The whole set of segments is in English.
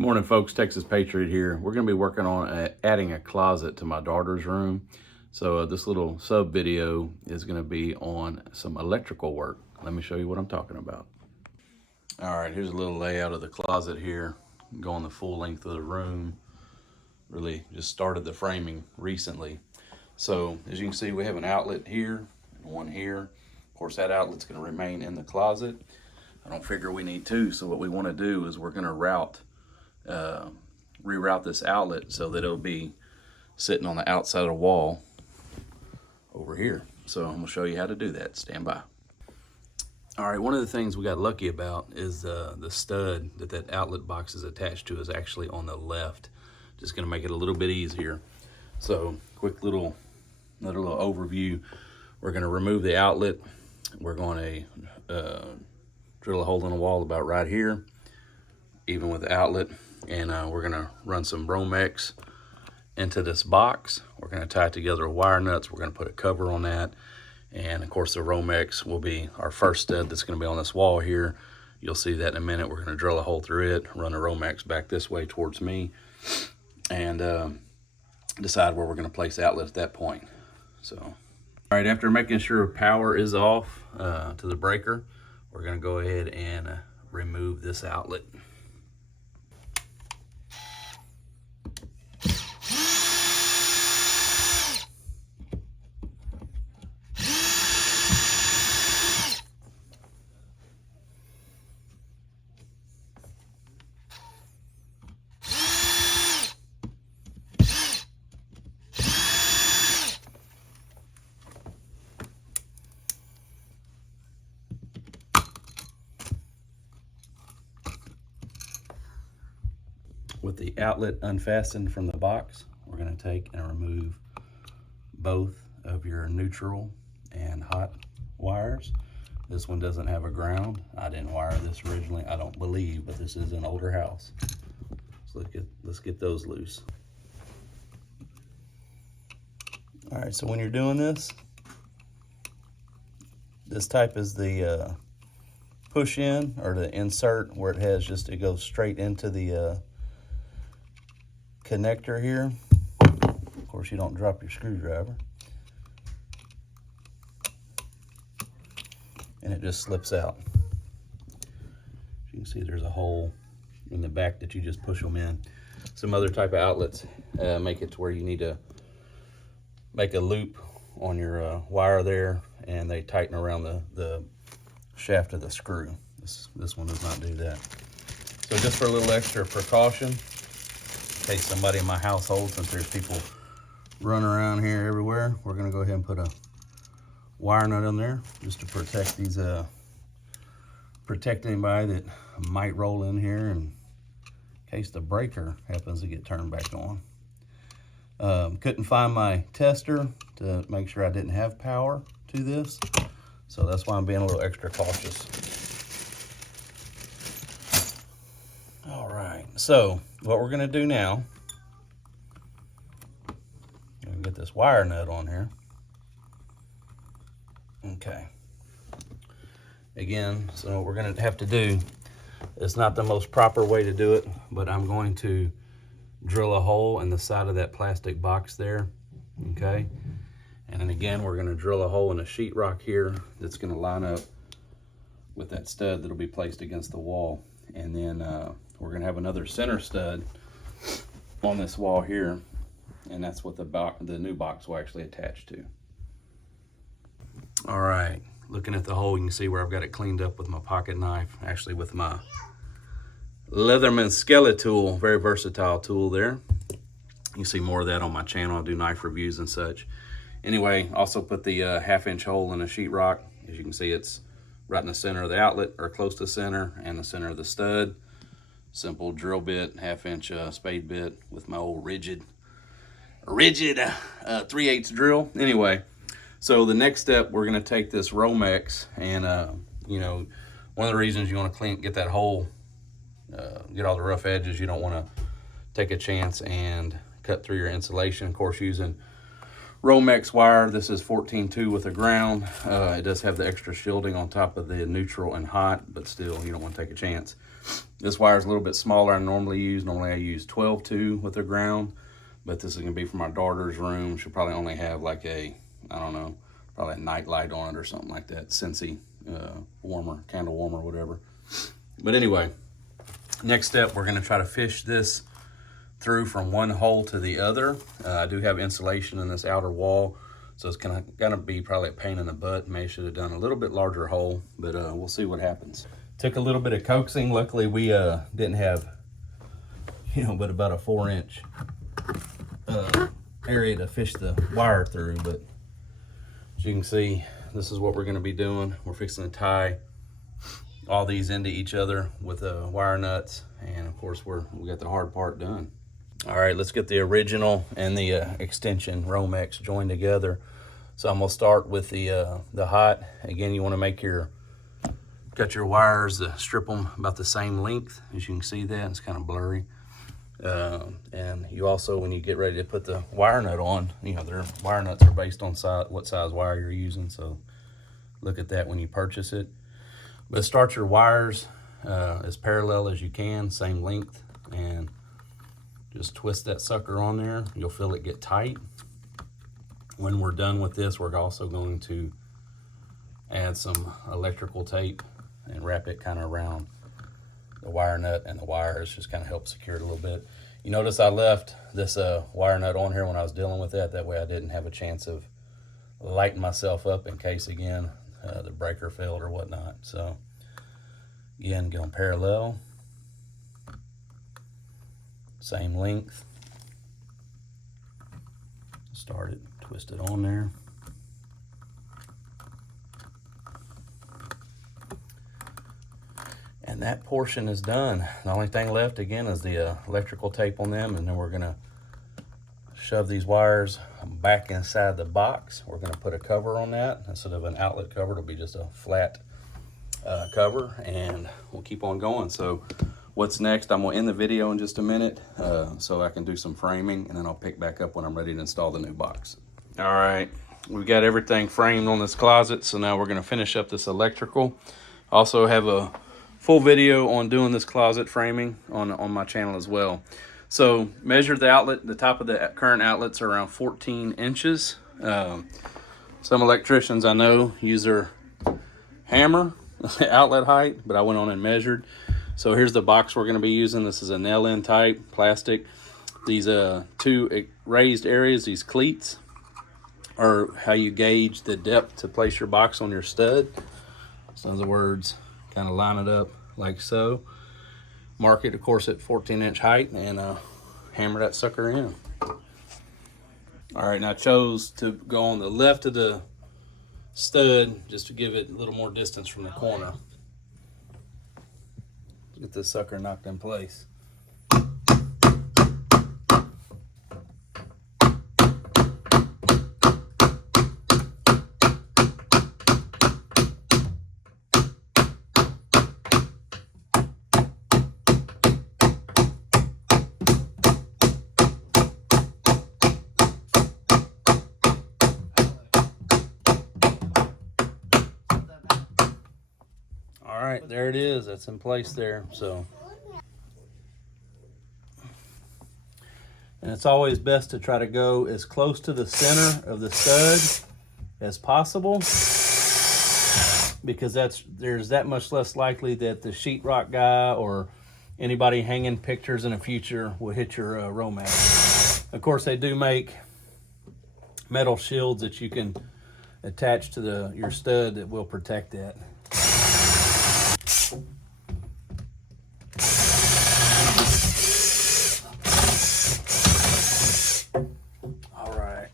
Morning folks, Texas Patriot here. We're going to be working on adding a closet to my daughter's room. So this little sub video is going to be on some electrical work. Let me show you what I'm talking about. All right, here's a little layout of the closet here. Going the full length of the room. Really just started the framing recently. So as you can see, we have an outlet here and one here. Of course, that outlet's going to remain in the closet. I don't figure we need two, so what we want to do is we're going to reroute this outlet so that it'll be sitting on the outside of the wall over here. So I'm going to show you how to do that. Stand by. All right, one of the things we got lucky about is the stud that outlet box is attached to is actually on the left. Just going to make it a little bit easier. So quick another little overview. We're going to remove the outlet. We're going to drill a hole in the wall about right here, even with the outlet, and we're going to run some Romex into this box. We're going to tie it together with wire nuts. We're going to put a cover on that, and of course the Romex will be our first stud that's going to be on this wall here. You'll see that in a minute. We're going to drill a hole through it, run the Romex back this way towards me, and decide where we're going to place the outlet at that point. So, all right, after making sure power is off to the breaker, we're going to go ahead and remove this outlet. With the outlet unfastened from the box, we're going to take and remove both of your neutral and hot wires. This one doesn't have a ground. I didn't wire this originally, I don't believe, but this is an older house. So let's get those loose. All right, so when you're doing this type is the push in, or the insert, where it goes straight into the connector here. Of course, you don't drop your screwdriver, and it just slips out. You can see there's a hole in the back that you just push them in. Some other type of outlets make it to where you need to make a loop on your wire there, and they tighten around the shaft of the screw. This one does not do that. So just for a little extra precaution, in case somebody in my household, since there's people running around here everywhere, we're going to go ahead and put a wire nut in there just to protect these, protect anybody that might roll in here in case the breaker happens to get turned back on. Couldn't find my tester to make sure I didn't have power to this, so that's why I'm being a little extra cautious. All right, so what we're going to do now, I'm going to get this wire nut on here. Okay. Again, so what we're going to have to do, it's not the most proper way to do it, but I'm going to drill a hole in the side of that plastic box there. Okay. And then again, we're going to drill a hole in a sheetrock here that's going to line up with that stud that'll be placed against the wall. And then we're going to have another center stud on this wall here, and that's what the new box will actually attach to. All right, looking at the hole, you can see where I've got it cleaned up with my pocket knife, actually with my Leatherman Skillet tool, very versatile tool there. You can see more of that on my channel. I do knife reviews and such. Anyway, also put the 1/2-inch hole in the sheetrock. As you can see, it's right in the center of the outlet, or close to the center, and the center of the stud. Simple drill bit, 1/2-inch spade bit with my old rigid 3/8 drill. Anyway, so the next step, we're going to take this Romex, and one of the reasons you want to get that hole, get all the rough edges, you don't want to take a chance and cut through your insulation. Of course, using Romex wire, this is 14-2 with a ground. It does have the extra shielding on top of the neutral and hot, but still, you don't want to take a chance. This wire is a little bit smaller than I normally use. Normally I use 12-2 with the ground, but this is gonna be for my daughter's room. She'll probably only have like a, I don't know, probably a night light on it or something like that. Scentsy warmer, candle warmer, whatever. But anyway, next step, we're gonna try to fish this through from one hole to the other. I do have insulation in this outer wall, so it's gonna be probably a pain in the butt. May should have done a little bit larger hole, but we'll see what happens. Took a little bit of coaxing. Luckily, we didn't have, but about a 4-inch area to fish the wire through. But as you can see, this is what we're gonna be doing. We're fixing to tie all these into each other with wire nuts, and of course we got the hard part done. All right, let's get the original and the extension Romex joined together. So I'm gonna start with the hot. Again, you want to cut your wires, strip them about the same length. As you can see that, it's kind of blurry. And you also, when you get ready to put the wire nut on, their wire nuts are based on what size wire you're using. So look at that when you purchase it. But start your wires as parallel as you can, same length, and just twist that sucker on there. You'll feel it get tight. When we're done with this, we're also going to add some electrical tape and wrap it kind of around the wire nut and the wires, just kind of help secure it a little bit. You notice I left this wire nut on here when I was dealing with that. That way I didn't have a chance of lighting myself up in case, again, the breaker failed or whatnot. So again, get them parallel, same length, start it, twist it on there. And that portion is done. The only thing left, again, is the electrical tape on them, and then we're gonna shove these wires back inside the box. We're gonna put a cover on that. Instead of an outlet cover, it'll be just a flat cover, and we'll keep on going. So what's next? I'm gonna end the video in just a minute so I can do some framing, and then I'll pick back up when I'm ready to install the new box. All right, we've got everything framed on this closet, so now we're gonna finish up this electrical. Also have a full video on doing this closet framing on my channel as well. So measure the outlet. The top of the current outlets are around 14 inches. Some electricians I know use their hammer outlet height, but I went on and measured. So here's the box we're going to be using. This is a nail-in type plastic. These two raised areas, these cleats, are how you gauge the depth to place your box on your stud. So in other words, kind of line it up like so. Mark it, of course, at 14-inch height, and hammer that sucker in. All right, now I chose to go on the left of the stud just to give it a little more distance from the corner. Get this sucker knocked in place. All right, there it is. That's in place there. So, and it's always best to try to go as close to the center of the stud as possible, because there's that much less likely that the sheetrock guy or anybody hanging pictures in the future will hit your Romex. Of course, they do make metal shields that you can attach to your stud that will protect that. All right.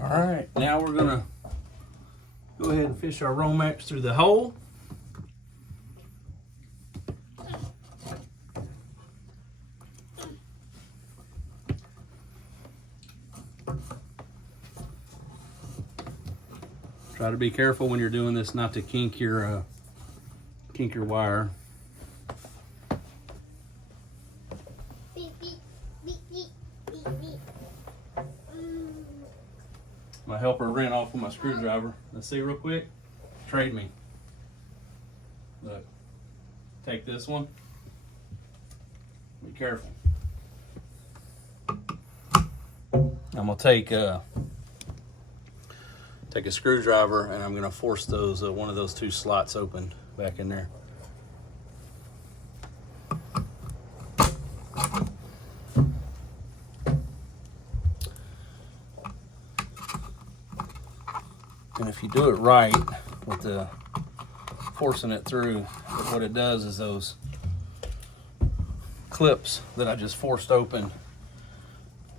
All right, now we're gonna go ahead and fish our Romex through the hole. Try to be careful when you're doing this not to kink your wire. helper ran off with my screwdriver. Let's see real quick. Trade me. Look, take this one. Be careful. I'm gonna take a screwdriver and I'm gonna force those one of those two slots open back in there. And if you do it right with the forcing it through, what it does is those clips that I just forced open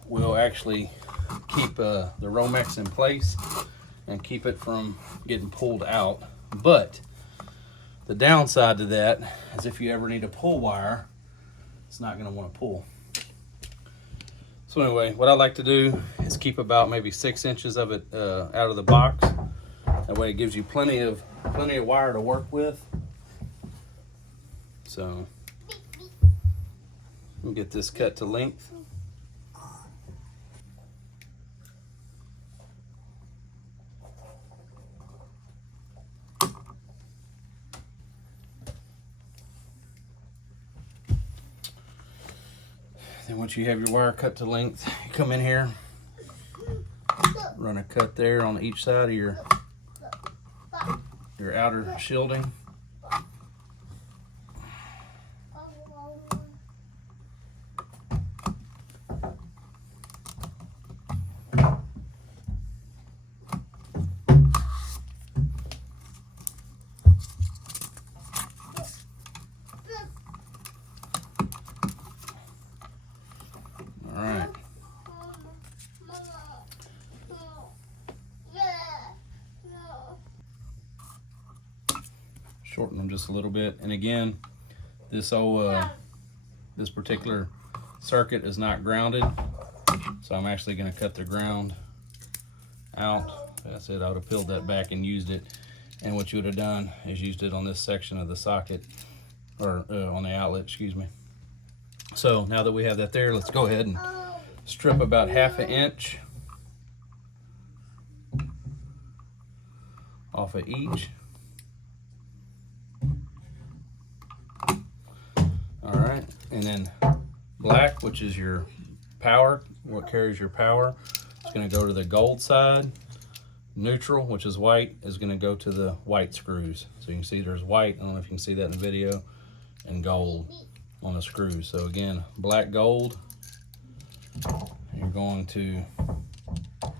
will actually keep the Romex in place and keep it from getting pulled out. But the downside to that is if you ever need a pull wire, it's not going to want to pull. So anyway, what I like to do is keep about maybe 6 inches of it out of the box. That way it gives you plenty of wire to work with. So we'll get this cut to length. Then once you have your wire cut to length, you come in here, run a cut there on each side of your outer shielding. Shorten them just a little bit. And again, this particular circuit is not grounded, so I'm actually going to cut the ground out. Like I said, I would have peeled that back and used it, and what you would have done is used it on this section of the socket, or on the outlet, excuse me. So now that we have that there, let's go ahead and strip about 1/2 inch off of each. All right, and then black, which is your power, what carries your power, it's going to go to the gold side. Neutral, which is white, is going to go to the white screws. So you can see there's white, I don't know if you can see that in the video, and gold on the screws. So again, black, gold. You're going to, I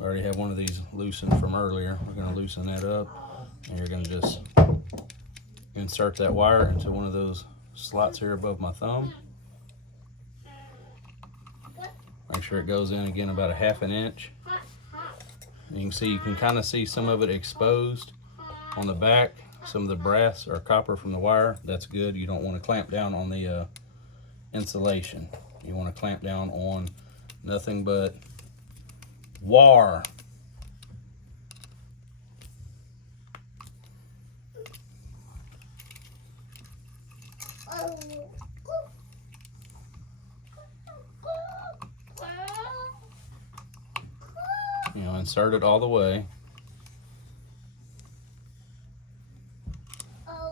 already have one of these loosened from earlier. We're going to loosen that up, and you're going to just insert that wire into one of those slots here above my thumb. Make sure it goes in again about 1/2 inch. And you can see, you can kind of see some of it exposed on the back, some of the brass or copper from the wire. That's good. You don't want to clamp down on the insulation. You want to clamp down on nothing but wire. You know, insert it all the way. I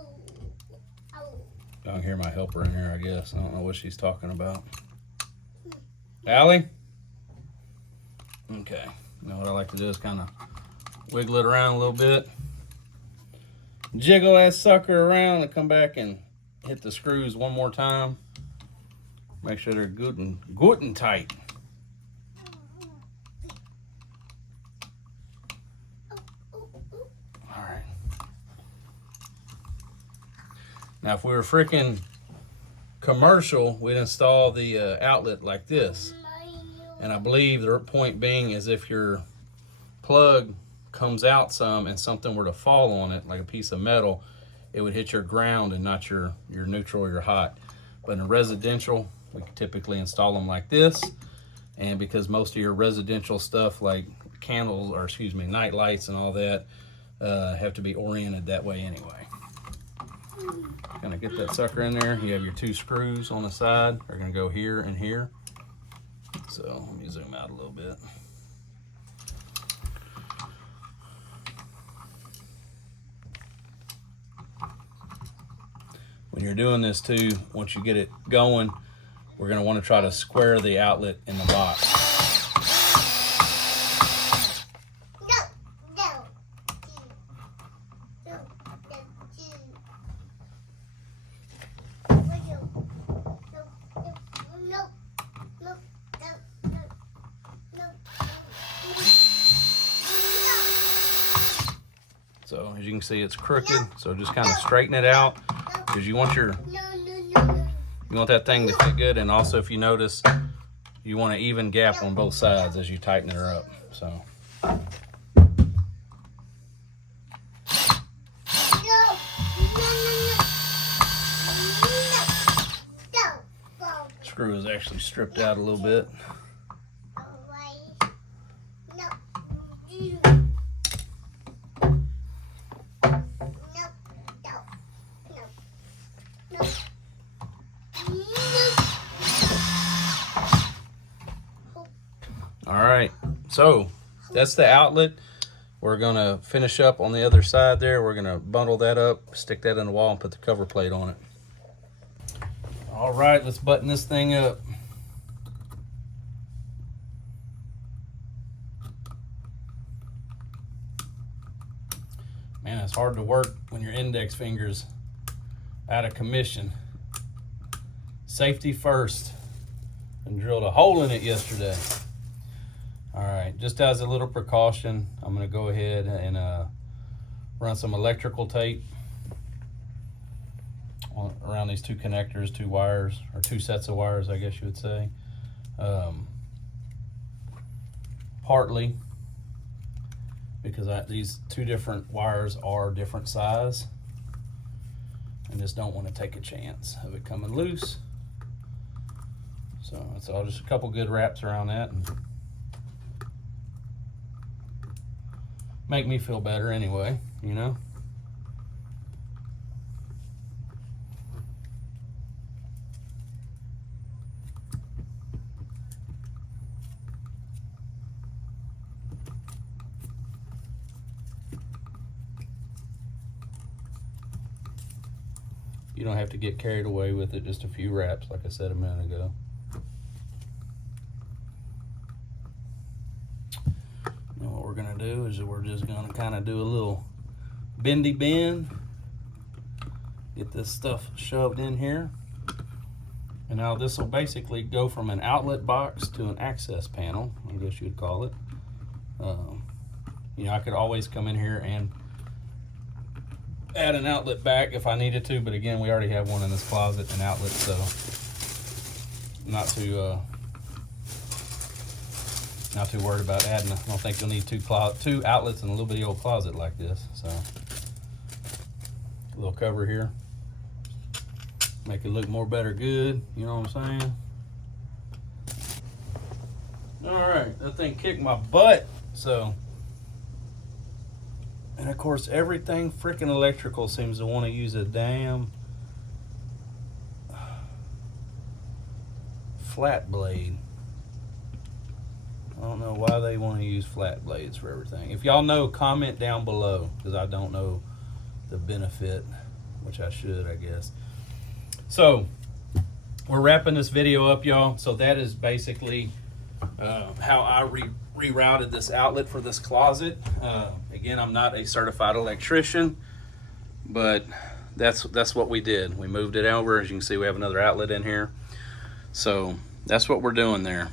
don't hear my helper in here, I guess. I don't know what she's talking about. Allie? Okay. Now what I like to do is kind of wiggle it around a little bit. Jiggle that sucker around and come back and hit the screws one more time. Make sure they're good and tight. Now, if we were freaking commercial, we'd install the outlet like this. And I believe the point being is if your plug comes out some and something were to fall on it, like a piece of metal, it would hit your ground and not your neutral or your hot. But in residential, we typically install them like this. And because most of your residential stuff like candles, or excuse me, night lights and all that have to be oriented that way anyway. Gonna get that sucker in there. You have your two screws on the side. They're gonna go here and here. So let me zoom out a little bit. when you're doing this too, once you get it going, we're going to want to try to square the outlet in the box. So as you can see, it's crooked, so just kind of straighten it out, because you want that thing to fit good. And also, if you notice, you want an even gap on both sides as you tighten her up. So screw is actually stripped out a little bit. All right, so that's the outlet. We're gonna finish up on the other side there. We're gonna bundle that up, stick that in the wall, and put the cover plate on it. All right, let's button this thing up. Man, it's hard to work when your index finger's out of commission. Safety first. And drilled a hole in it yesterday. All right, just as a little precaution, I'm gonna go ahead and run some electrical tape around these two connectors, two wires, or two sets of wires, I guess you would say. Partly because these two different wires are different size, and just don't want to take a chance of it coming loose. So it's all just a couple good wraps around that, and make me feel better anyway, you know. You don't have to get carried away with it, just a few wraps, like I said a minute ago. Now what we're gonna do is we're just gonna kind of do a little bendy bend, get this stuff shoved in here. And now this will basically go from an outlet box to an access panel, I guess you'd call it. You know, I could always come in here and add an outlet back if I needed to, but again, we already have one in this closet, an outlet, so not too worried about adding. I don't think you'll need two outlets in a little bitty old closet like this. So a little cover here, make it look more better good, you know what I'm saying? All right, that thing kicked my butt. So, and of course, everything freaking electrical seems to want to use a damn flat blade. I don't know why they want to use flat blades for everything. If y'all know, comment down below, because I don't know the benefit, which I should, I guess. So, we're wrapping this video up, y'all. So that is basically how I rerouted this outlet for this closet. Again, I'm not a certified electrician, but that's what we did. We moved it over. As you can see, we have another outlet in here. So that's what we're doing there.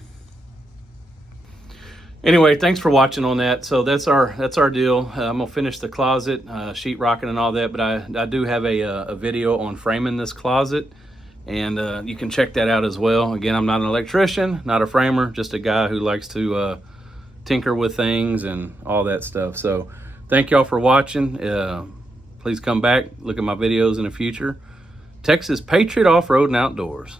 Anyway, thanks for watching on that. So that's our deal. I'm gonna finish the closet, sheetrocking and all that, but I do have a video on framing this closet, and you can check that out as well. Again, I'm not an electrician, not a framer, just a guy who likes to tinker with things and all that stuff. So thank y'all for watching. Please come back, look at my videos in the future. Texas Patriot Off-Road and Outdoors.